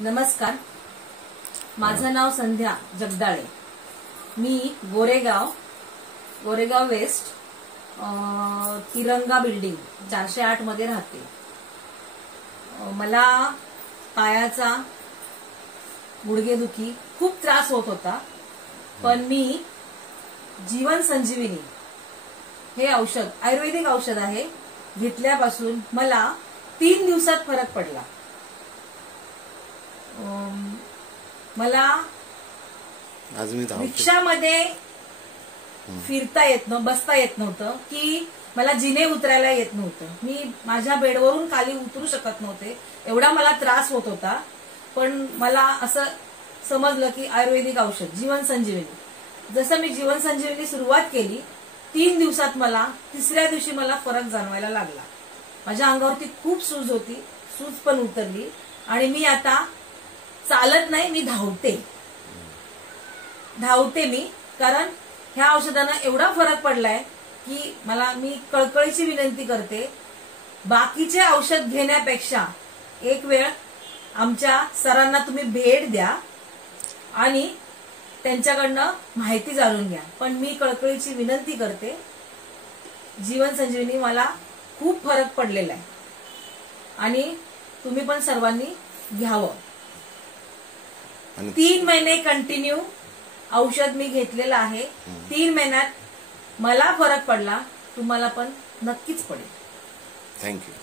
नमस्कार, माझं नाव संध्या जगदाळे. मी गोरेगाव वेस्ट तिरंगा बिल्डिंग 408 मध्ये राहते. मला पायाचा गुडघेदुखी खूप त्रास होत होता, पण मी जीवन संजीवनी हे औषध आयुर्वेदिक औषध आहे, घेतल्यापासून मला 3 दिवसात फरक पडला. मला रिक्षामध्ये फिरता येत नव्हतं, बसता येत नव्हतं, की मला जिने उतरायला येत नव्हतं. मी माझ्या बेडवरून खाली उतरू शकत नव्हते, एवढा मला त्रास होत होता. पण मला असं समजलं की आयुर्वेदिक औषध जीवन संजीवनी, जसं मी जीवन संजीवनी सुरुवात केली, 3 दिवसात मला 3ऱ्या दिवशी मला फरक जाणवायला लागला. माझ्या अंगावरती खूप सूज होती, सूज पण उतरली आणि मी आता चालत नाही, मी धावते मी, कारण ह्या औषधानं एवढा फरक पडलाय की मी कळकळीची विनंती करते, बाकीचे औषध घेण्यापेक्षा एक वेळ आमच्या सरांना तुम्ही भेट द्या आणि त्यांच्याकडनं माहिती जाणून घ्या. पण मी कळकळीची विनंती करते, जीवन संजीवनी मला खूप फरक पडलेला आहे आणि तुम्ही पण सर्वांनी घ्यावं. 3 महिने कंटिन्यू औषध मी घेतलेलं आहे. 3 महिन्यात मला फरक पडला, तुम्हाला पण नक्कीच पडेल. थँक्यू.